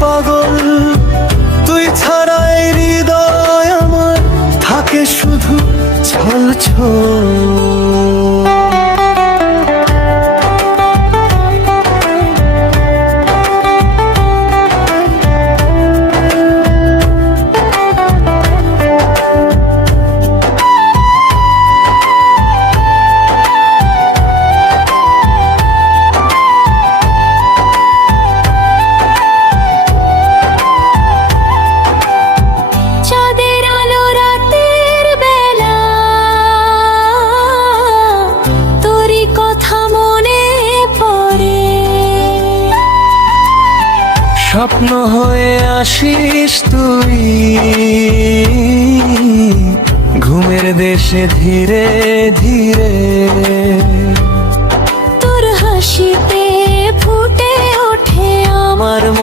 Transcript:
পাগল, তুই ছাড়া এই হৃদয় আমার থাকে শুধু ছলছল। স্বপ্ন হয়ে আসিস তুই ঘুমের দেশে ধীরে ধীরে, তোর হাসিতে